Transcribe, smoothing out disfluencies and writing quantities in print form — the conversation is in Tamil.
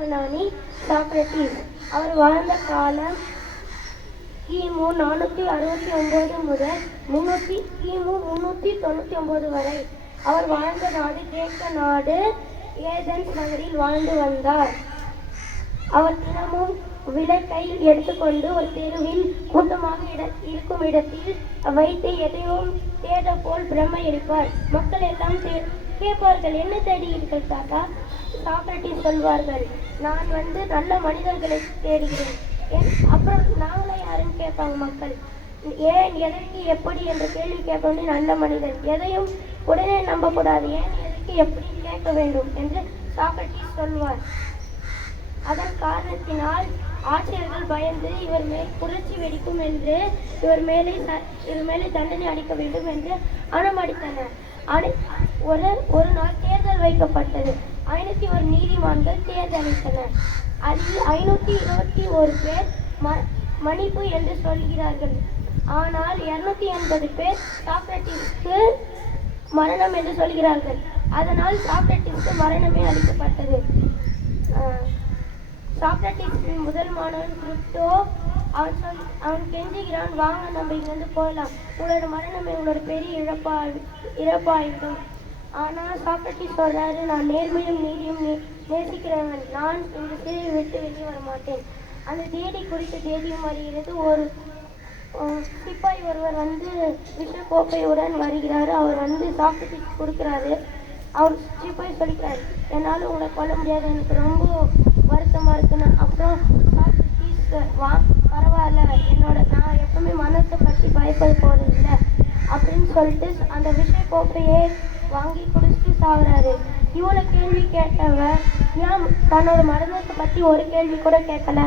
விஞ்ஞானி சாக்ரட்டிஸ். அவர் வாழ்ந்த காலம் கிமு 469 முதல் கிமு 399 வரை. அவர் வாழ்ந்த நாடு கிரேக்க நாடு ஏதென்ஸ் நகரில் வாழ்ந்து வந்தார். அவர் தினமும் விளக்கை எடுத்துக்கொண்டு ஒரு தெருவில் கூட்டமாக இருக்கும் இடத்தில் வைத்து எதையும் தேட போல் பிரமை எடுப்பார். மக்கள் எல்லாம் கேட்பார்கள், என்ன தேடுகிறீர்கள் தாத்தா? சாக்ரட்டிஸ் சொல்வார்கள், நான் நல்ல மனிதர்களை தேடுகிறேன். அப்புறம் நாங்களே யாருன்னு கேட்பாங்க மக்கள். ஏன், எதற்கு, எப்படி என்ற கேள்வி கேட்போம். நல்ல மனிதன், எதையும் உடனே நம்பக்கூடாது, ஏன், எதற்கு, எப்படி கேட்க வேண்டும் என்று சாக்ரட்டிஸ் சொல்வார். அதன் காரணத்தினால் ஆசிரியர்கள் பயந்து இவர் மேல் புரட்சி வெடிக்கும் என்று இவர் மேலே தண்டனை அளிக்க வேண்டும் என்று அனுமதித்தனர். ஒரு நாள் தேர்தல் வைக்கப்பட்டது. 501 நீதிமான்கள் தேர்ந்தளித்தனர். அதில் 521 பேர் மன்னிப்பு என்று சொல்கிறார்கள். ஆனால் 280 பேர் சாக்ரட்டிஸ்க்கு மரணம் என்று சொல்கிறார்கள். அதனால் சாக்ரட்டிஸ்க்கு மரணமே அளிக்கப்பட்டது. சாக்ரட்டிஸின் முதல் மாணவன் கிரிப்டோ, அவன் கெஞ்சுகிறான், வாங்க நம்ம இங்கிருந்து போகலாம், உங்களோட மரணமே உங்களோட பெரிய இழப்பாயிடும். ஆனால் சாக்ரட்டிஸ் சொல்றாரு, நான் நேர்மையும் நீதியும் நேசிக்கிறவன், நான் இந்த சிறையை விட்டு வெளியே வர மாட்டேன். அந்த தேதி குறித்த தேதியும் வருகிறது. ஒரு சிப்பாய் ஒருவர் விஷ கோப்பையுடன் வருகிறாரு. அவர் சாக்ரட்டிஸ் கொடுக்குறாரு. அவர் சிப்பாய் சொல்லிக்கிறாரு, என்னால் உங்களை கொல்ல முடியாது, எனக்கு ரொம்ப வருத்தமாக இருக்குன்னு. அப்புறம் சாக்ரட்டிஸ், பரவாயில்ல, நான் எப்பவுமே மனத்தை பற்றி பயப்பட போறதில்லை அப்படின்னு சொல்லிட்டு அந்த விஷ கோப்பையை வாங்கி குடிச்சிட்டு சாகுறாரு. இவ்வளோ கேள்வி கேட்டவ ஏன் தன்னோட மரணத்தை பற்றி ஒரு கேள்வி கூட கேட்கல?